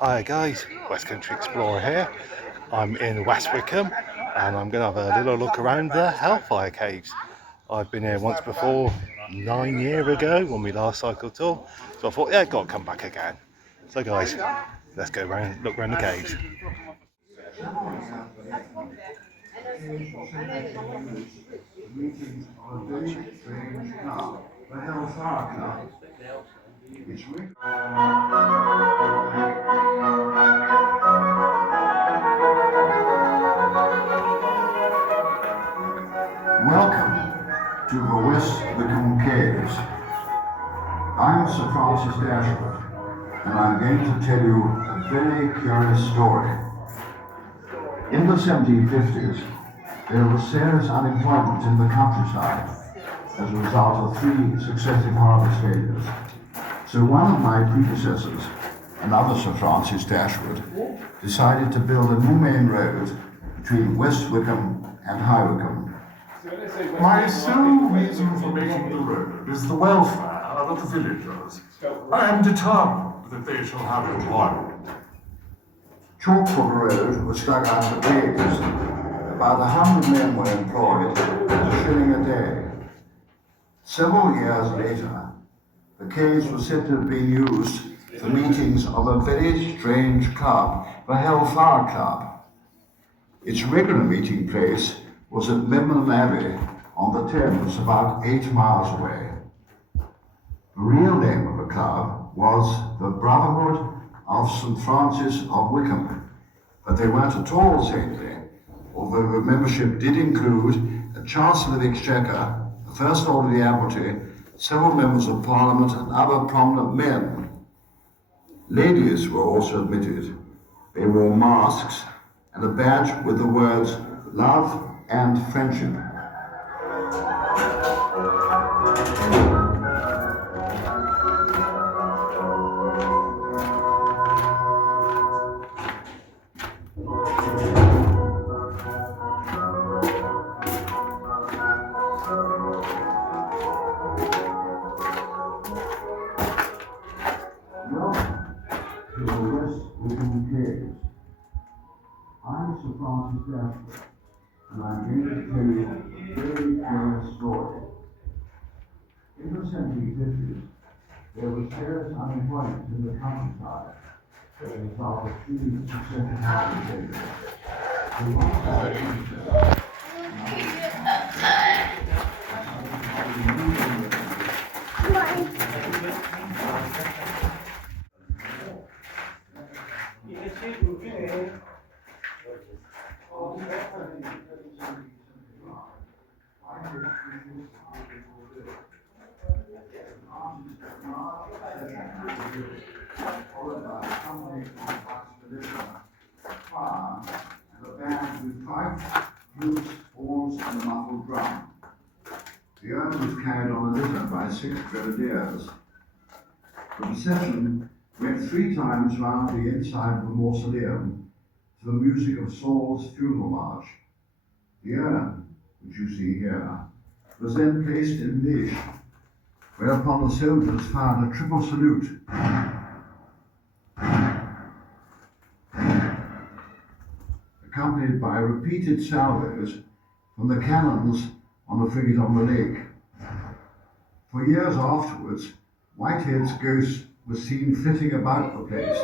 Hi guys, West Country Explorer here. I'm in West Wycombe and I'm going to have a little look around the Hellfire Caves. I've been here once before, 9 years ago when we last cycled tour, so I thought, yeah, got to come back again. So guys, let's go around, look around the caves. Welcome to the West Wycombe Caves. I'm Sir Francis Dashwood, and I'm going to tell you a very curious story. In the 1750s, there was serious unemployment in the countryside as a result of 3 successive harvest failures. So one of my predecessors, another Sir Francis Dashwood, decided to build a new main road between West Wycombe and High Wycombe. My sole reason for making the road is the welfare of the villagers. I am determined that they shall have employment. Chalk for the road was dug out of the caves. About 100 men were employed at a shilling a day. Several years later, the caves were said to have been used for meetings of a very strange club, the Hellfire Club. Its regular meeting place was at Memnon Abbey on the Thames, about 8 miles away. The real name of the club was the Brotherhood of St. Francis of Wycombe, but they weren't at all saintly, although the membership did include a Chancellor of the Exchequer, the First Lord of the Admiralty, several members of Parliament and other prominent men. Ladies were also admitted. They wore masks and a badge with the words "Love and Friendship." To the West Wycombe Caves. I'm Sir Francis Dashwood, and I'm going to tell you a very curious story. In the 1750s, there was serious unemployment in the countryside as a result of 3 successive harvest failures. The one side followed by a company of expedition, fire, and a band with fife, flutes, horns, and a muffled drum. The urn was carried on a litter by 6 grenadiers. The procession went 3 times round the inside of the mausoleum to the music of Saul's funeral march. The urn, which you see here, was then placed in niche, whereupon the soldiers fired a triple salute. Accompanied by repeated salvos from the cannons on the frigate on the lake. For years afterwards, Whitehead's ghost was seen flitting about the place.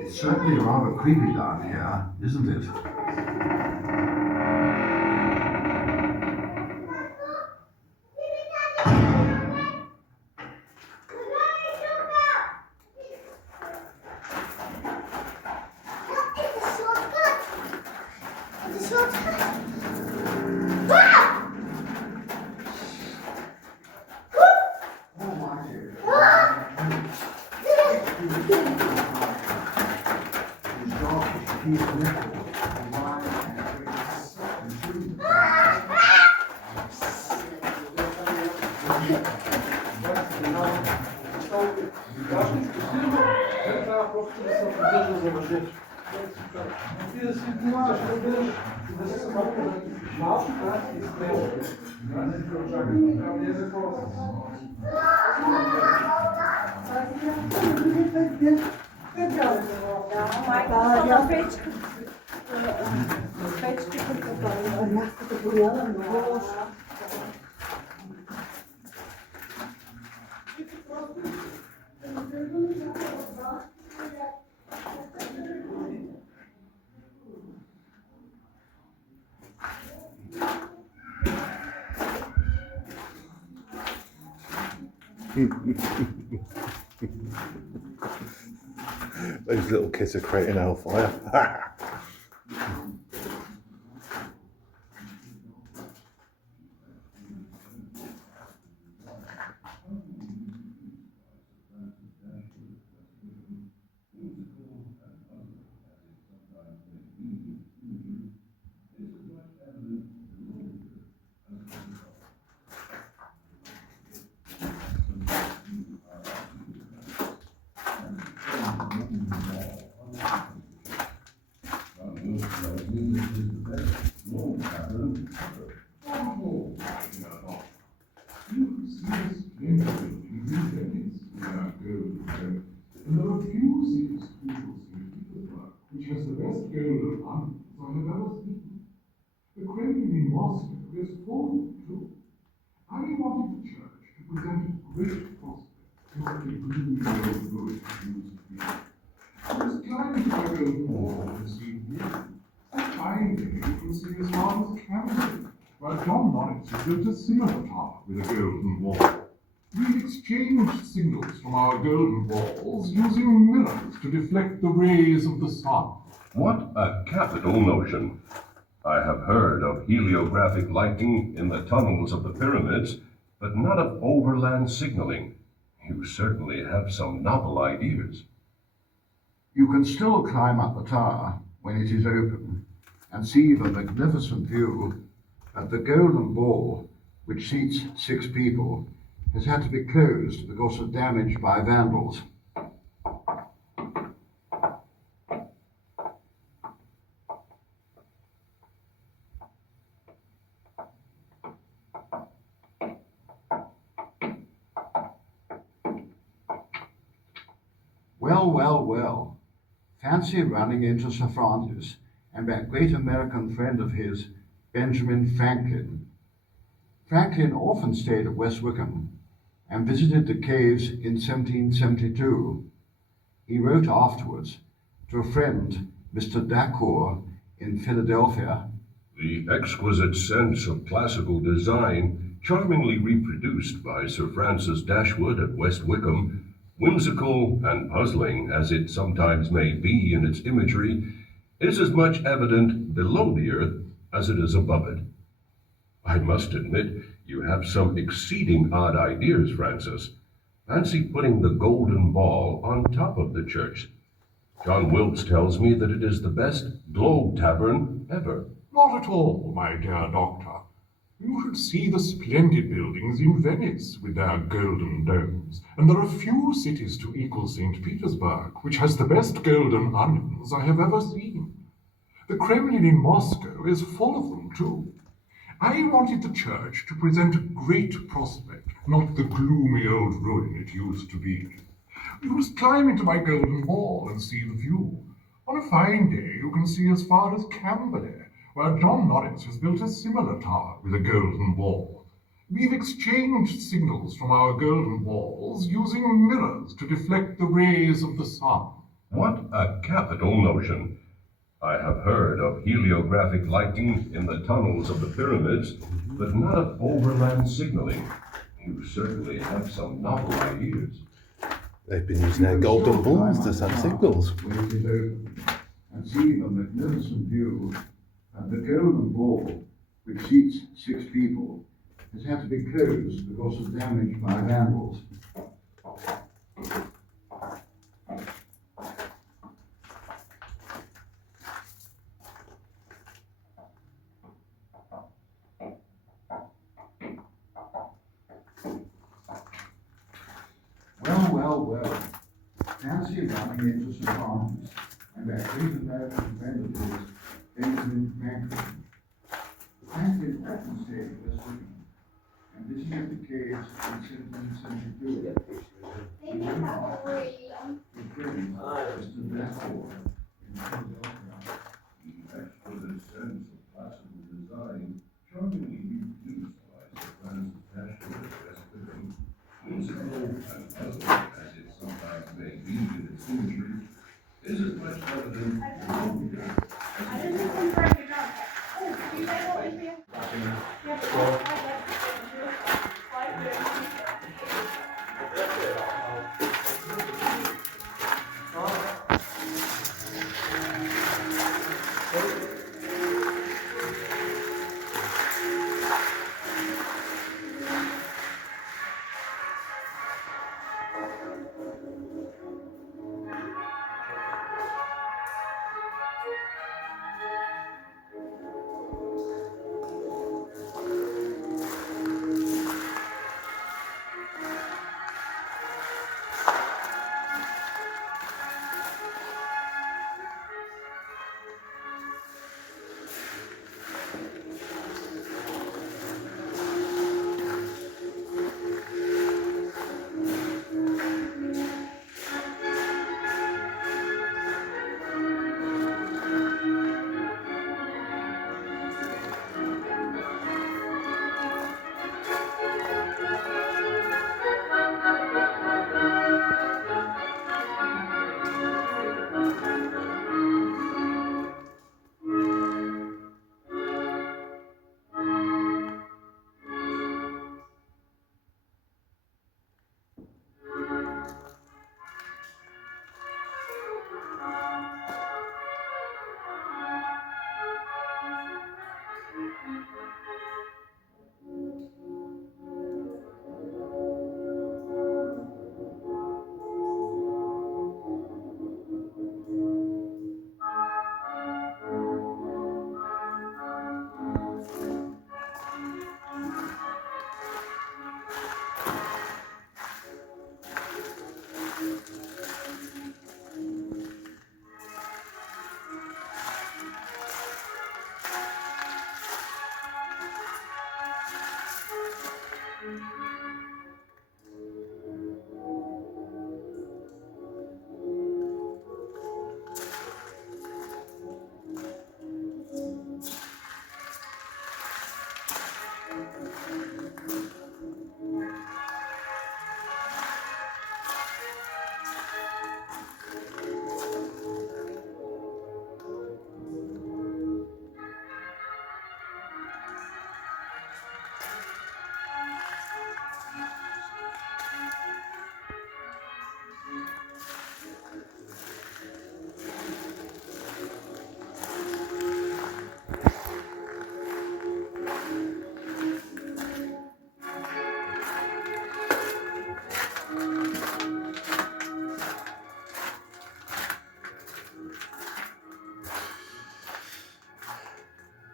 It's certainly rather creepy down here, isn't it? Those little kids are creating hellfire. And there are few cities equal St. Petersburg, which has the best golden onions I have ever seen. The Kremlin in Moscow is full of them too. I wanted the church to present a great prospect, not the gloomy old ruin it used to be. I was climbing to my golden wall to see view. A fine day you can see as far as Camden, where John Norris has built a similar tower with a golden wall. We exchanged signals from our golden walls using mirrors to deflect the rays of the sun. What a capital notion! I have heard of heliographic lighting in the tunnels of the pyramids, but not of overland signaling. You certainly have some novel ideas. You can still climb up the tower when it is open and see the magnificent view, but the golden ball, which seats 6 people, has had to be closed because of damage by vandals. Well. Fancy running into Sir Francis and that great American friend of his, Benjamin Franklin. Franklin often stayed at West Wycombe and visited the caves in 1772. He wrote afterwards to a friend, Mr. Dacour, in Philadelphia. The exquisite sense of classical design, charmingly reproduced by Sir Francis Dashwood at West Wycombe, whimsical and puzzling as it sometimes may be in its imagery, is as much evident below the earth as it is above it. I must admit, you have some exceeding odd ideas, Francis. Fancy putting the golden ball on top of the church. John Wilkes tells me that it is the best globe tavern ever. Not at all, my dear doctor. You should see the splendid buildings in Venice with their golden domes, and there are few cities to equal St. Petersburg, which has the best golden onions I have ever seen. The Kremlin in Moscow is full of them too. I wanted the church to present a great prospect, not the gloomy old ruin it used to be. You must climb into my golden wall and see the view. On a fine day you can see as far as Camberley, where John Norris has built a similar tower with a golden wall. We've exchanged signals from our golden walls using mirrors to deflect the rays of the sun. What a capital notion! I have heard of heliographic lighting in the tunnels of the pyramids, but not of overland signaling. You certainly have some novel ideas. They've been using their golden balls to send signals. When it is open and see the magnificent view, and the golden ball, which seats 6 people, has had to be closed because of damage by vandals. Well. Fancy running into Sir Francis and that great American friend of his, Benjamin Franklin. Franklin often stayed at West Wycombe And this is the case in 1772. The prince, Mr. Dashwood, in Philadelphia. The exquisite sense of classical design, charmingly reproduced by Sir Francis Dashwood at West Wycombe, whimsical and puzzling as it sometimes may be in its symmetry, is as much evident in the reader as it is.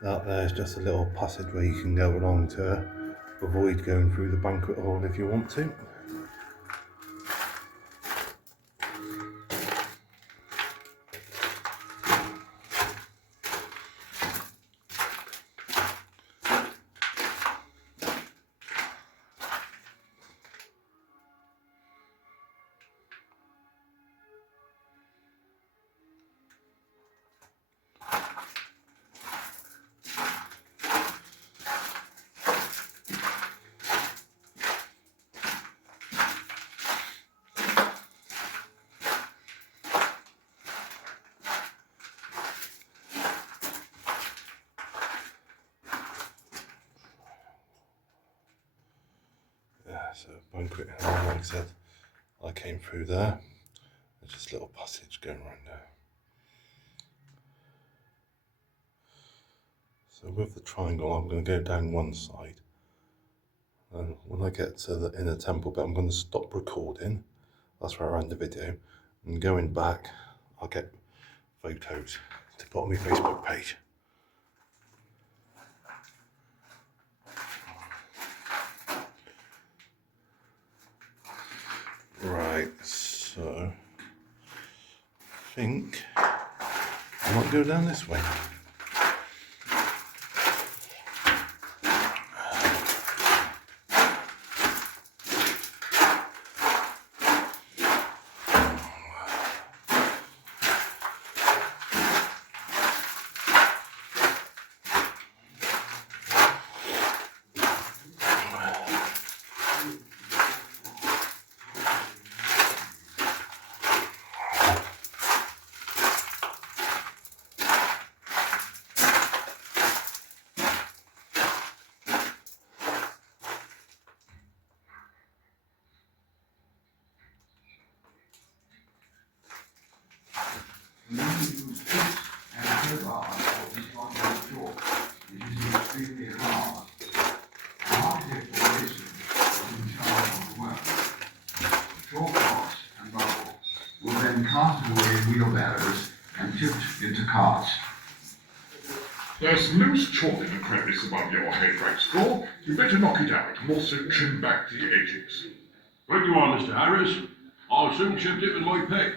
That there's just a little passage where you can go along to avoid going through the banquet hall if you want to. So banquet hall, like I said, I came through there. There's just a little passage going around there. So with the triangle, I'm going to go down one side. And when I get to the inner temple bit, I'm going to stop recording. That's where I end the video. And going back, I'll get photos to put on my Facebook page. Right, so I think I might go down this way. We only use chips and crowbars for this model of chalk. It is extremely hard. An architect or mason was in charge of the work. The chalk blocks and rubble were then carted away in wheelbarrows and tipped into carts. There's some loose chalk in the crevice above your head, right straw. You better knock it out and also trim back the edges. Right you are, Mr. Harris. I'll soon chip it with my pick.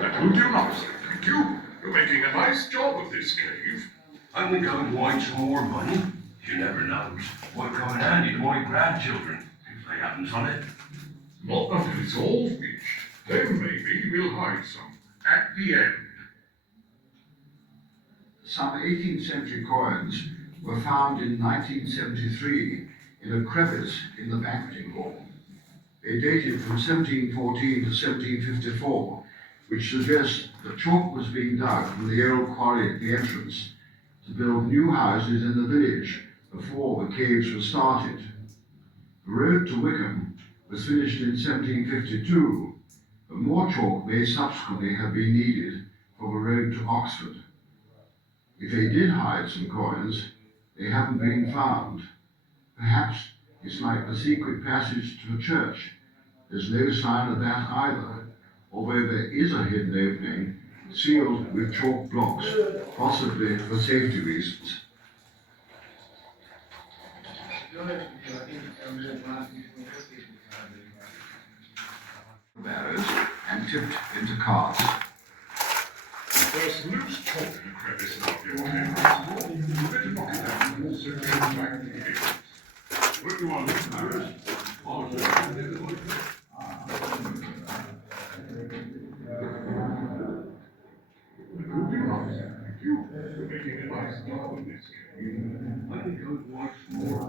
That will do now, sir. Thank you. You're making a nice job of this cave. I'm going to want some more money. You never knows what come in handy to my grandchildren, if they happens on it. Not until it's all finished. Then maybe we'll hide some at the end. Some 18th century coins were found in 1973 in a crevice in the banqueting hall. They dated from 1714 to 1754, which suggests that chalk was being dug from the old quarry at the entrance to build new houses in the village before the caves were started. The road to Wycombe was finished in 1752, but more chalk may subsequently have been needed for the road to Oxford. If they did hide some coins, they haven't been found. Perhaps it's like the secret passage to a church. There's no sign of that either, although there is a hidden opening sealed with chalk blocks, possibly for safety reasons. Barrows and tipped into carts. There's some loose chalk in the crevice above your head, right straw. You better knock it out and also trim back the edges. Right you are, Mr. Harris. I'll soon chip it with my pick. That will do now, sir. Thank you. You're making a nice job of this cave. I think I would want some more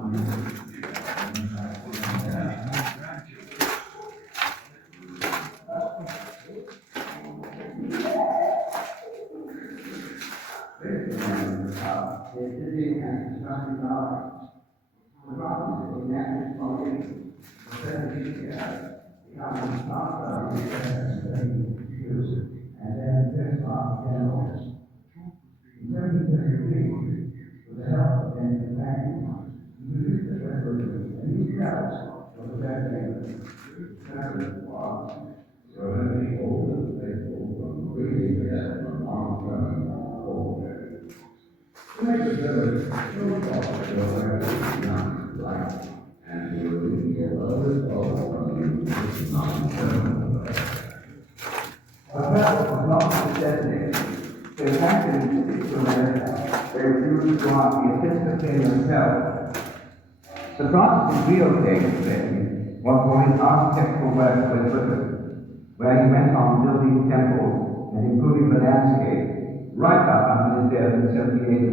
The Protestant relocated was for his architectural work with Wycombe, where he went on building temples and improving the landscape right up until his death in 1781.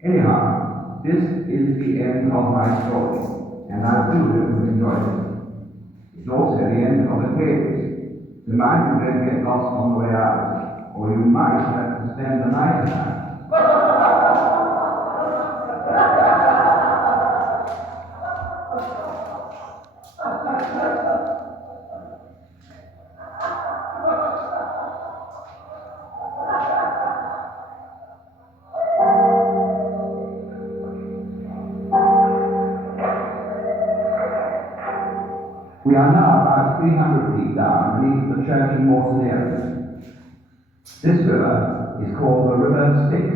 Anyhow, this is the end of my story, and I do hope you enjoyed it. It's also the end of the caves. So mind you don't get lost on the way out, or you might have to spend the night there. We are now about 300 feet down beneath the church and mausoleum. This river is called the River Styx,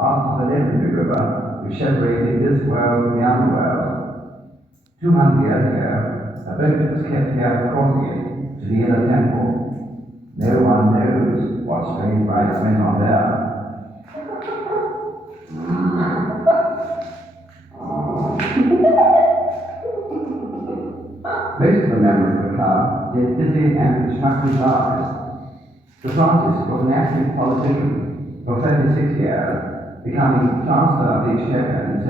after the legendary river which separated this world from the underworld. 200 years ago, a boat was kept here for crossing it to the inner temple. No one knows what strange rites went on there. Most of the members of the club did busy and constructive lives. Sir Francis was an active politician for 36 years, becoming Chancellor of the Exchequer in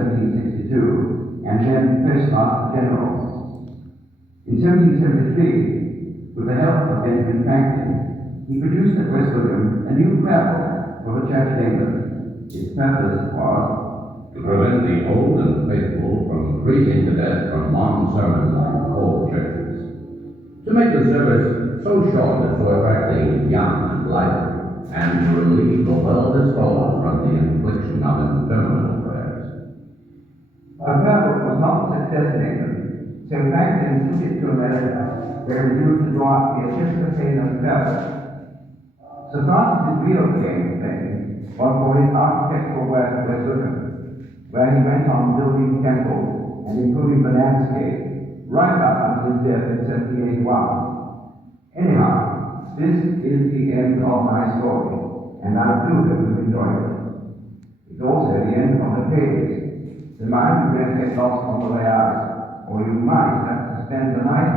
1762 and then Postmaster General. In 1773, with the help of Benjamin Franklin, he produced at West Wycombe a new prayer book for the Church of England. Its purpose was to prevent the old and faithful from freezing to death from long sermons in cold churches. to make the service so short as to attract the young and lively, and to relieve the well-disposed from the infliction of interminable prayers. The prayer was not a success in England, so Franklin took it to America, where he was used to draw up the Episcopalian prayer. Sir Francis' real claim to fame was for his architectural work at West Wycombe, where he went on building temples and improving the landscape right up until his death in 1781. Anyhow, this is the end of my story, and I do hope you've enjoyed it. It's also the end of the pages. The mind will get lost on the way out, or you might have to spend the night